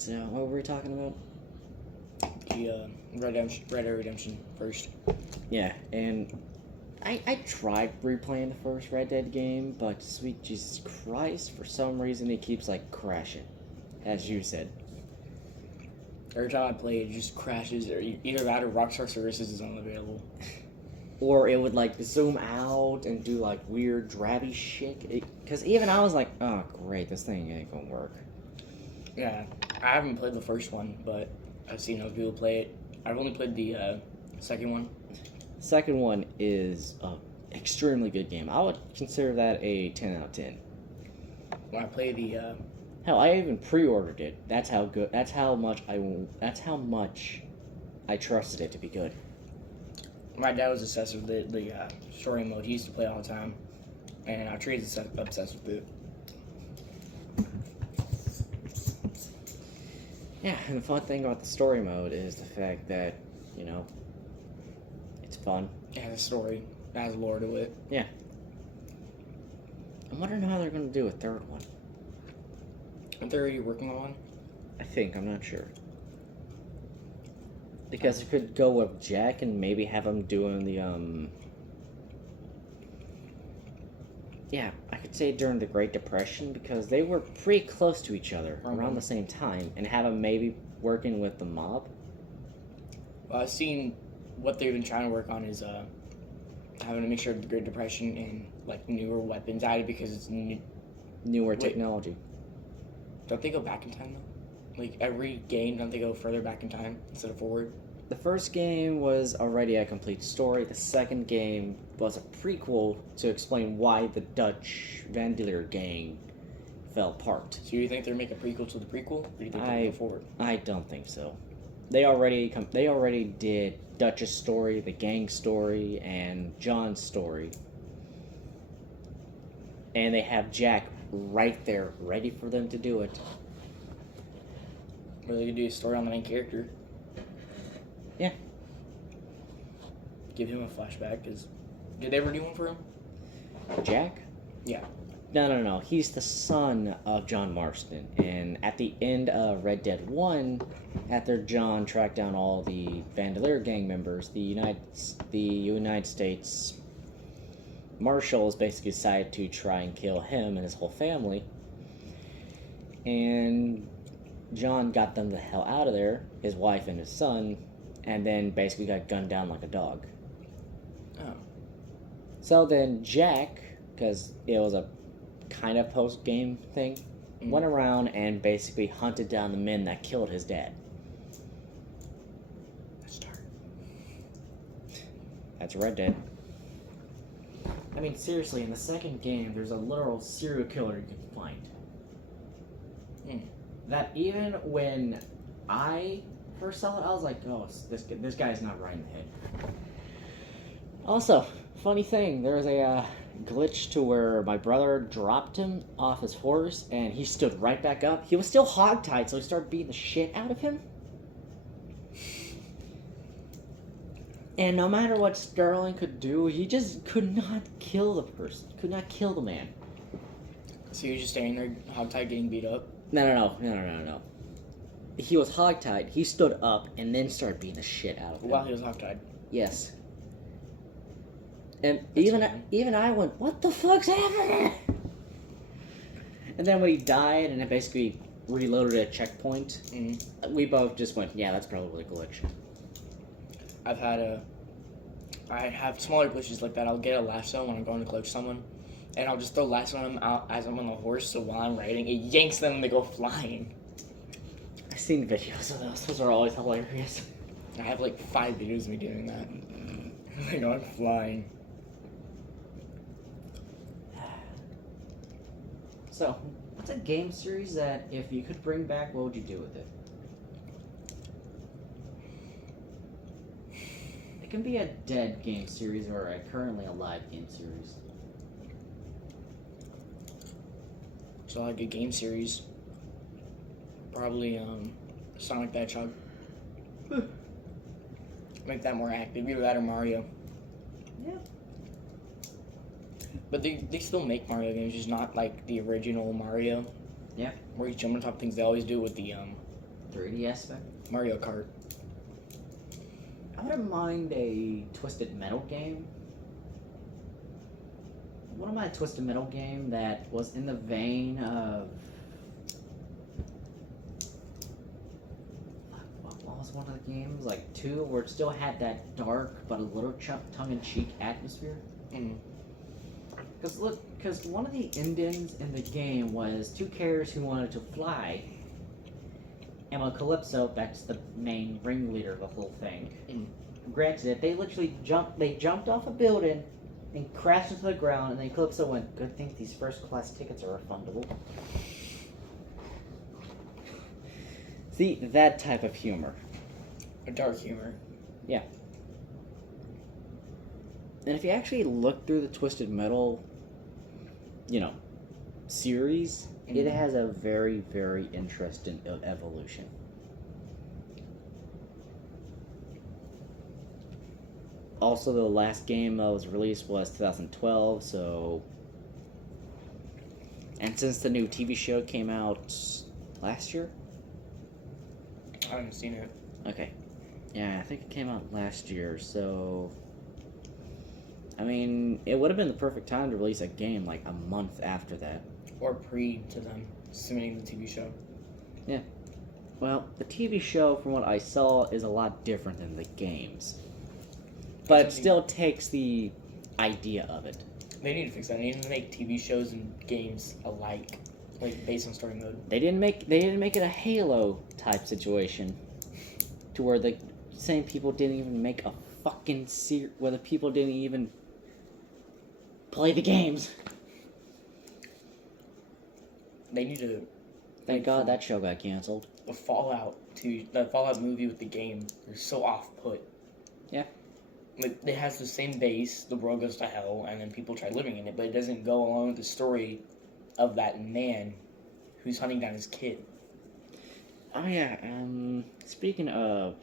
So, what were we talking about? The Red Dead Redemption first. Yeah, and I tried replaying the first Red Dead game, but sweet Jesus Christ, for some reason it keeps, like, crashing. As you said. Every time I play, it just crashes, or either that or Rockstar Services is unavailable. Or it would, like, zoom out and do, like, weird drabby shit. Because even I was like, oh, great, this thing ain't gonna work. Yeah, I haven't played the first one, but I've seen other people play it. I've only played the second one. Second one is an extremely good game. I would consider that a 10 out of 10. When I play the Hell, I even pre-ordered it. That's how good. That's how much I trusted it to be good. my dad was obsessed with the story mode. He used to play all the time, and Tree's obsessed with it. Yeah, and the fun thing about the story mode is the fact that, it's fun. It has a story, it has lore to it. Yeah. I'm wondering how they're going to do a third one. Aren't they already working on one? I think, I'm not sure. Because it could go with Jack and maybe have him doing the, yeah, I could say during the Great Depression, because they were pretty close to each other around the same time, and have him maybe working with the mob. Well, I've seen what they've been trying to work on is having a mixture of the Great Depression and like newer weapons added because it's newer technology. Don't they go back in time though? Like every game, don't they go further back in time instead of forward? The first game was already a complete story. The second game was a prequel to explain why the Dutch Vandeleur gang fell apart. So you think they're making a prequel to the prequel, or do you think they go forward? I don't think so. They already did Dutch's story, the gang story, and John's story. And they have Jack right there, ready for them to do it. Or they could do a story on the main character. Yeah. Give him a flashback, because... Did they ever do one for him? Jack? Yeah. No. He's the son of John Marston. And at the end of Red Dead 1, after John tracked down all the Vandeleur gang members, the United States Marshals basically decided to try and kill him and his whole family. And John got them the hell out of there, his wife and his son, and then basically got gunned down like a dog. Oh. So then Jack, because it was a kind of post-game thing, went around and basically hunted down the men that killed his dad. That's dark. That's Red Dead. I mean, seriously, in the second game, there's a literal serial killer you can find. That even when I first saw it, I was like, oh, this guy's not right in the head. Also, funny thing, there was a glitch to where my brother dropped him off his horse, and he stood right back up. He was still hogtied, so he started beating the shit out of him. And no matter what Sterling could do, he just could not kill the person. Could not kill the man. So you're just standing there, hogtied, getting beat up? No. He was hogtied. He stood up and then started beating the shit out of him. While he was hogtied? Yes. And even I went, what the fuck's happening? And then when he died and it basically reloaded a checkpoint, we both just went, yeah, that's probably a glitch. I have smaller glitches like that. I'll get a lasso when I'm going to coach someone, and I'll just throw lasso on them out as I'm on the horse, so while I'm riding, it yanks them and they go flying. I've seen videos of those. Those are always hilarious. I have like 5 videos of me doing that. They go flying. So, what's a game series that if you could bring back, what would you do with it? It can be a dead game series or a currently alive game series. So like a game series, probably Sonic the Hedgehog. Make that more active, either that or Mario. Yeah. But they still make Mario games, just not like the original Mario. Yeah. Where you jump on top of things. They always do it with the 3D aspect. Mario Kart. I wouldn't mind a Twisted Metal game. What about a Twisted Metal game that was in the vein of... What was one of the games? Like 2, where it still had that dark but a little tongue-in-cheek atmosphere? Because one of the endings in the game was 2 characters who wanted to fly. And when Calypso, that's the main ringleader of the whole thing, granted it, they literally jumped off a building and crashed into the ground, and then Calypso went, good thing these first class tickets are refundable. See, that type of humor. A dark humor. Yeah. And if you actually look through the Twisted Metal, series, it has a very, very interesting evolution. Also, the last game that was released was 2012, so... And since the new TV show came out last year? I haven't seen it. Okay. Yeah, I think it came out last year, so... I mean, it would have been the perfect time to release a game like a month after that. Or pre to them submitting the TV show. Yeah. Well, the TV show, from what I saw, is a lot different than the games. But it still takes the idea of it. They need to fix that. They need to make TV shows and games alike, like based on story mode. They didn't make it a Halo type situation, to where the same people didn't even make a fucking where the people didn't even play the games. They need to. Thank God that show got canceled. The Fallout movie with the game, they're so off-put. Yeah. Like, it has the same base, the world goes to hell, and then people try living in it, but it doesn't go along with the story of that man who's hunting down his kid. Oh yeah, speaking of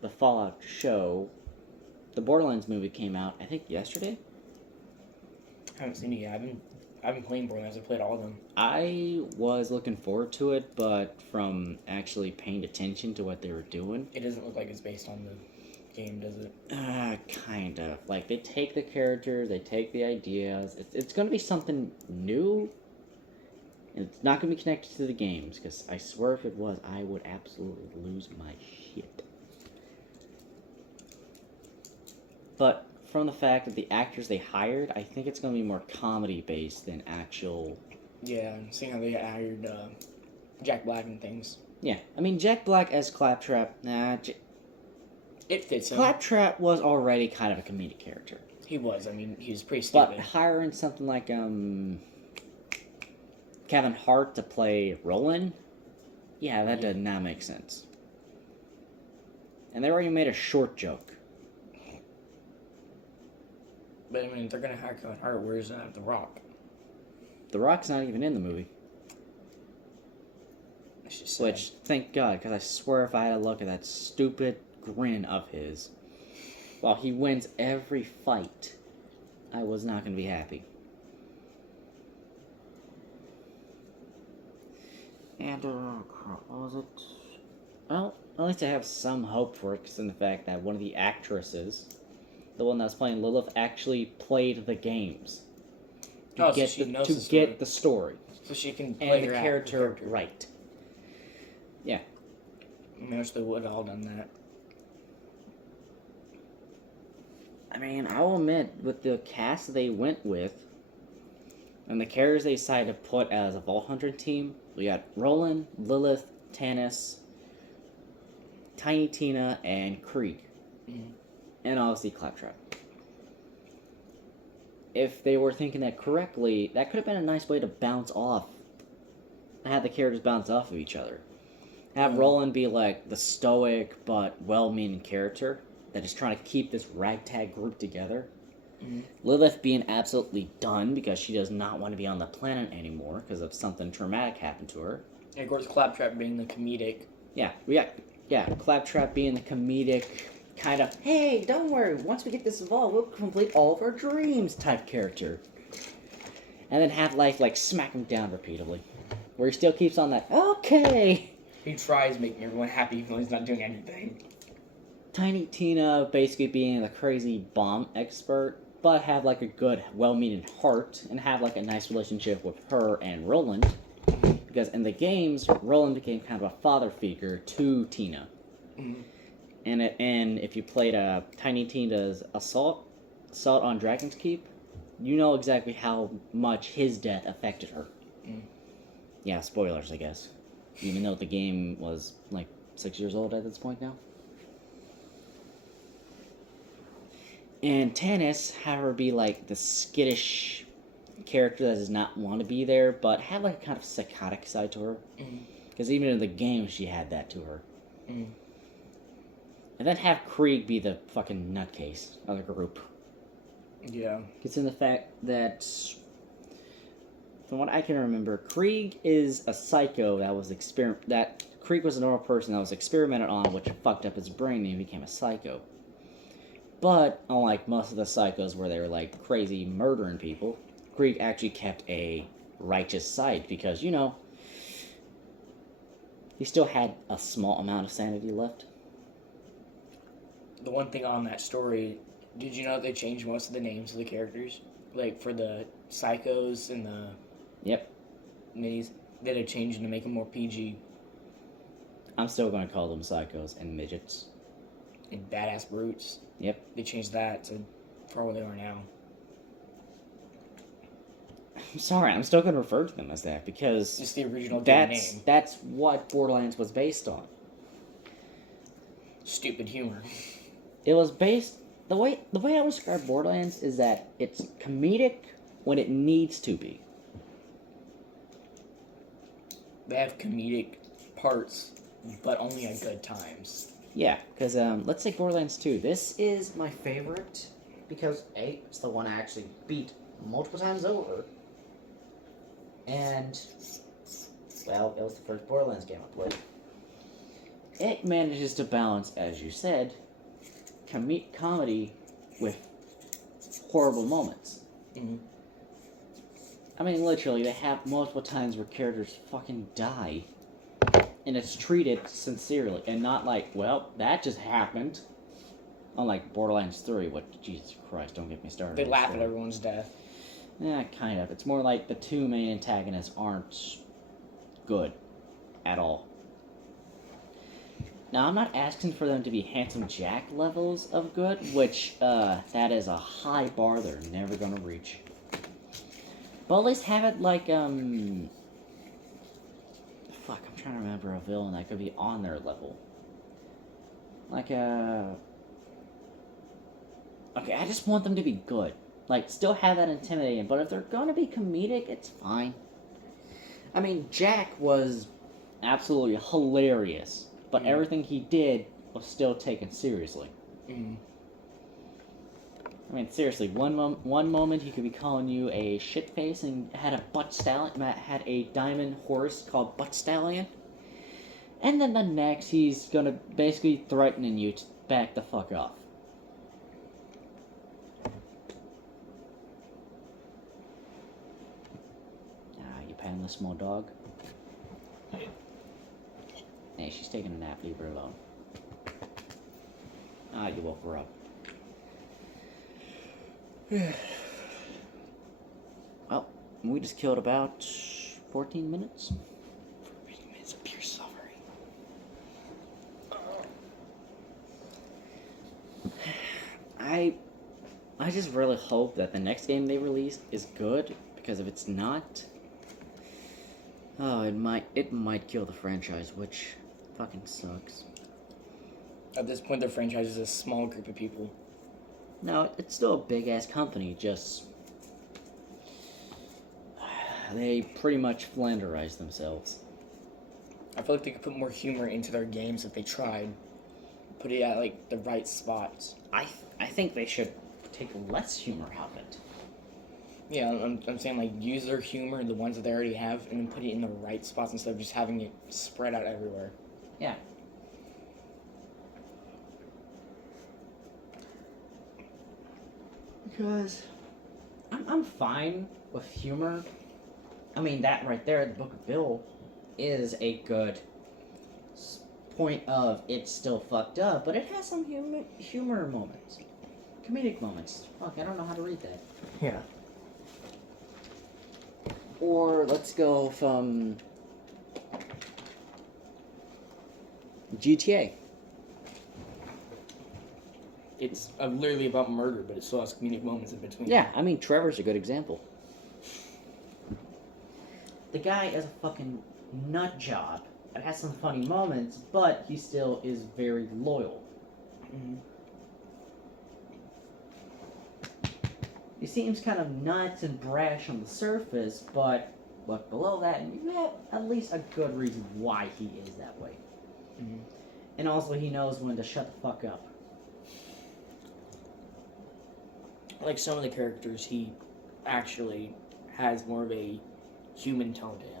the Fallout show, the Borderlands movie came out, I think, yesterday? I haven't seen it yet. I've been playing Borderlands. I've played all of them. I was looking forward to it, but from actually paying attention to what they were doing... It doesn't look like it's based on the game, does it? Kind of. Like, they take the characters, they take the ideas. It's going to be something new. And it's not going to be connected to the games, because I swear if it was, I would absolutely lose my shit. But from the fact that the actors they hired, I think it's going to be more comedy-based than actual... Yeah, seeing how they hired Jack Black and things. Yeah, I mean, Jack Black as Claptrap, it fits him. Claptrap was already kind of a comedic character. He was. I mean, he was pretty stupid. But hiring something like Kevin Hart to play Roland, yeah, that did not make sense. And they already made a short joke. But I mean, if they're gonna hire Kevin Hart, where's The Rock? The Rock's not even in the movie. Which, thank God, because I swear if I had a look at that stupid grin of his while he wins every fight, I was not going to be happy. And, what was it? Well, at least I have some hope for it, because in the fact that one of the actresses, the one that's playing Lilith, actually played the games. To get the story. So she can play and the character right. Yeah. I wish they would have all done that. I mean, I'll admit, with the cast they went with, and the characters they decided to put as a Vault Hunter team, we got Roland, Lilith, Tannis, Tiny Tina, and Krieg. Mm-hmm. And obviously Claptrap. If they were thinking that correctly, that could have been a nice way to bounce off. Have the characters bounce off of each other. Have Roland be like the stoic but well-meaning character that is trying to keep this ragtag group together. Mm-hmm. Lilith being absolutely done because she does not want to be on the planet anymore because of something traumatic happened to her. And of course, Claptrap being the comedic. Yeah, Claptrap being the comedic kind of, hey, don't worry, once we get this involved, we'll complete all of our dreams type character. And then have Life, like, smack him down repeatedly. Where he still keeps on that, okay. He tries making everyone happy even though he's not doing anything. Tiny Tina basically being the crazy bomb expert, but have like a good, well-meaning heart and have like a nice relationship with her and Roland. Because in the games, Roland became kind of a father figure to Tina. Mm-hmm. And if you played Tiny Tina's Assault on Dragon's Keep, you know exactly how much his death affected her. Mm. Yeah, spoilers, I guess. Even though the game was like 6 years old at this point now. And Tannis have her be like the skittish character that does not want to be there, but have like a kind of psychotic side to her. Because even in the game, she had that to her. Mm. And then have Krieg be the fucking nutcase of the group. Yeah. It's in the fact that, from what I can remember, Krieg is a psycho that was Krieg was a normal person that was experimented on, which fucked up his brain and he became a psycho. But, unlike most of the psychos where they were, like, crazy murdering people, Krieg actually kept a righteous side because, you know, he still had a small amount of sanity left. The one thing on that story, did you know they changed most of the names of the characters? Like, for the psychos and the... Yep. minis, they changed to make them more PG. I'm still going to call them psychos and midgets. And badass brutes. Yep. They changed that for what they are now. I'm sorry, I'm still going to refer to them as that because Just the original game name. That's what Borderlands was based on. Stupid humor. It was based the way I would describe Borderlands is that it's comedic when it needs to be. They have comedic parts, but only at good times. Yeah, because let's take Borderlands 2. This is my favorite because A, it's the one I actually beat multiple times over. And, well, it was the first Borderlands game I played. It manages to balance, as you said, comedy with horrible moments. Mm-hmm. I mean, literally, they have multiple times where characters fucking die. And it's treated sincerely, and not like, well, that just happened. Unlike Borderlands 3, what, Jesus Christ, don't get me started. They laugh at everyone's death. Yeah, kind of. It's more like the two main antagonists aren't good at all. Now, I'm not asking for them to be Handsome Jack levels of good, which, that is a high bar they're never gonna reach. But at least have it like, fuck, I'm trying to remember a villain that could be on their level. Like, okay, I just want them to be good. Like, still have that intimidating, but if they're gonna be comedic, it's fine. I mean, Jack was absolutely hilarious, but everything he did was still taken seriously. Mm. I mean, seriously, one moment he could be calling you a shitface and had a diamond horse called Butt Stallion. And then the next, he's gonna basically threatening you to back the fuck off. You petting the small dog? Hey, she's taking a nap, leave her alone. You woke her up. Well, we just killed about 14 minutes. 14 minutes of pure suffering. I just really hope that the next game they release is good, because if it's not, it might kill the franchise, which fucking sucks. At this point, their franchise is a small group of people. No, it's still a big-ass company, just... They pretty much flanderized themselves. I feel like they could put more humor into their games if they tried. Put it at, like, the right spots. I think they should take less humor out of it. Yeah, I'm saying, like, use their humor, the ones that they already have, and then put it in the right spots instead of just having it spread out everywhere. Yeah. Because I'm fine with humor. I mean, that right there, the Book of Bill, is a good point of it's still fucked up, but it has some humor moments, comedic moments. Fuck, I don't know how to read that. Yeah. Or let's go from GTA. It's literally about murder, but it still has comedic moments in between. Yeah, I mean Trevor's a good example. The guy is a fucking nut job. It has some funny moments, but he still is very loyal. Mhm. He seems kind of nuts and brash on the surface, but look below that, and you have at least a good reason why he is that way. Mhm. And also, he knows when to shut the fuck up. Like some of the characters, he actually has more of a human tone to him.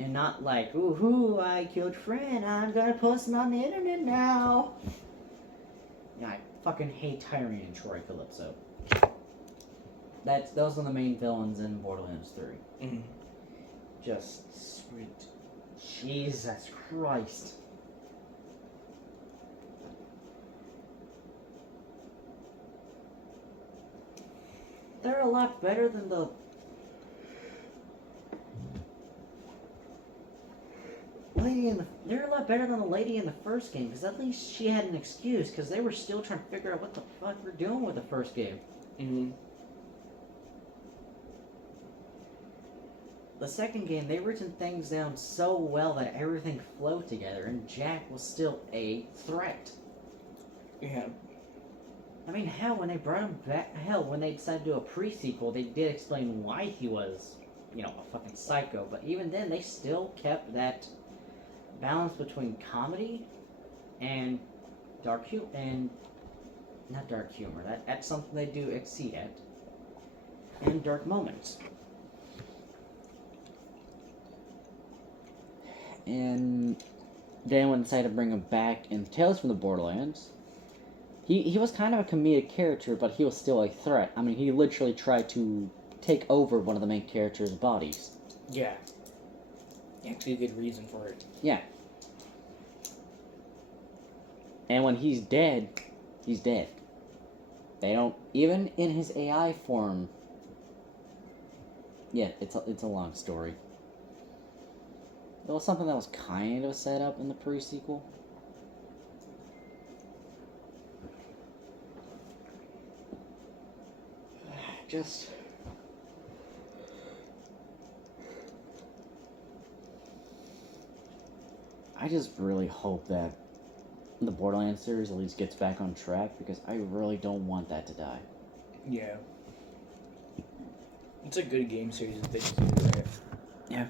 And not like, ooh, I killed your friend, I'm gonna post him on the internet now. Yeah, I fucking hate Tyrion and Troy Calypso. Those are the main villains in Borderlands 3. Mhm. Just sweet. Jesus Christ. They're a lot better than the... They're a lot better than the lady in the first game, because at least she had an excuse, because they were still trying to figure out what the fuck we're doing with the first game. Mhm. The second game, they written things down so well that everything flowed together, and Jack was still a threat. Yeah. I mean, hell, when they brought him back, when they decided to do a pre-sequel, they did explain why he was, a fucking psycho, but even then, they still kept that balance between comedy and dark humor, and not dark humor, that's something they do exceed at, and dark moments. And then when they decided to bring him back in Tales from the Borderlands, he was kind of a comedic character, but he was still a threat. I mean, he literally tried to take over one of the main character's bodies. Yeah. Actually, a good reason for it. Yeah. And when he's dead, he's dead. They don't, even in his AI form. Yeah, it's a long story. It was something that was kind of set up in the pre-sequel. I just really hope that the Borderlands series at least gets back on track, because I really don't want that to die. Yeah. It's a good game series if they just do it right. Yeah.